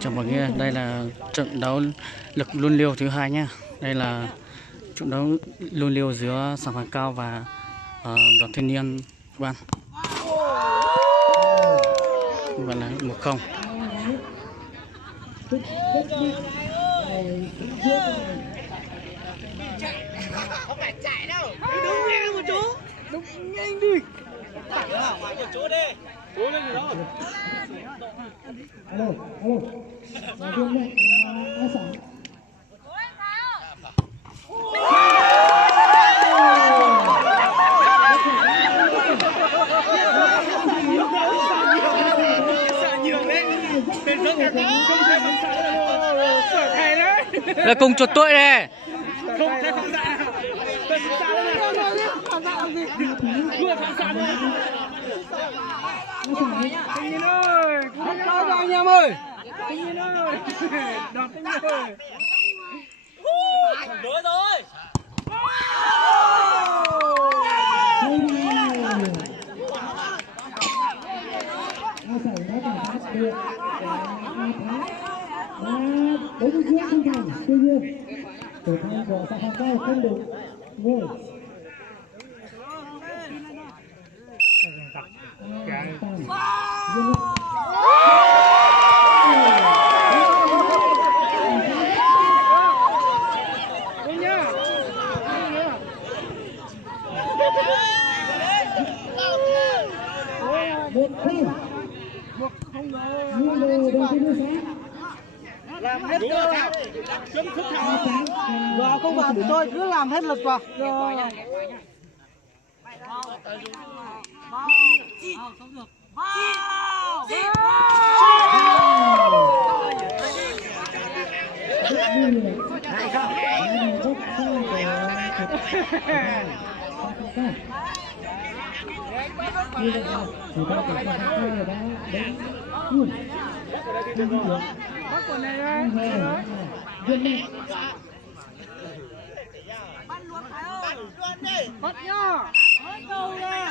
Chào mọi người, đây là trận đấu lực luân liêu thứ hai nhá. Đây là trận đấu luân liêu giữa Sảng Phản Cao và Đoàn Thanh Niên các bạn. Và là 1-0. Không phải chạy đâu. Đúng nhanh một chú. Đúng nhanh đi. Chạy ra ngoài một chú đi. Chú lên gì đó. Alo, alo. Đầu tiên đây là A Sảng. Là cùng chuột tuổi này. Không thể phản xạ. Phản xạ đây này. Phản xạ làm gì? Vừa phản xạ đây. Thanh Niên ơi, không cao rồi anh em ơi. Thanh Niên ơi. Đoàn Thanh Niên ơi. Đuổi rồi. A Sảng đã phản sát được A Thái. Đối với giữa không thành, tuy nhiên thủ thành của Sảng Phản Cao không đủ ngồi. Làm hết cơ. Rồi không vào thì thôi, cứ làm hết lực vào. Rồi. Bắt quần này ra. Bắt nhá. Bắt đầu ra.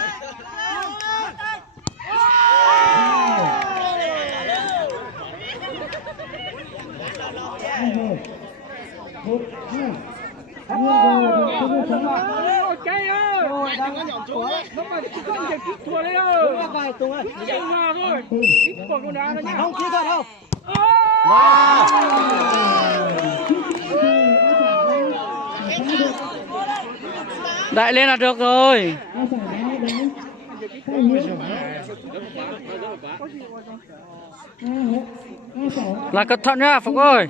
Cây ơi. Đừng có nhỏm chú. Nó mà không thể kích thua đấy đâu. Đúng là vài tung ơi. Không vào thôi. Kích của con đá nó nhá. Không kỹ thuật đâu. Đại lên là được rồi. Là cẩn thận nhá Phục ơi.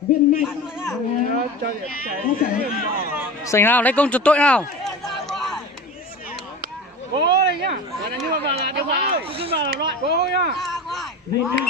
Viên mạnh Sảnh nào lấy công chuột tội nào. Cố đây nhá. Nhưng mà vào là được vào. Cứ vào là loại. Cố nhá. viên mạnh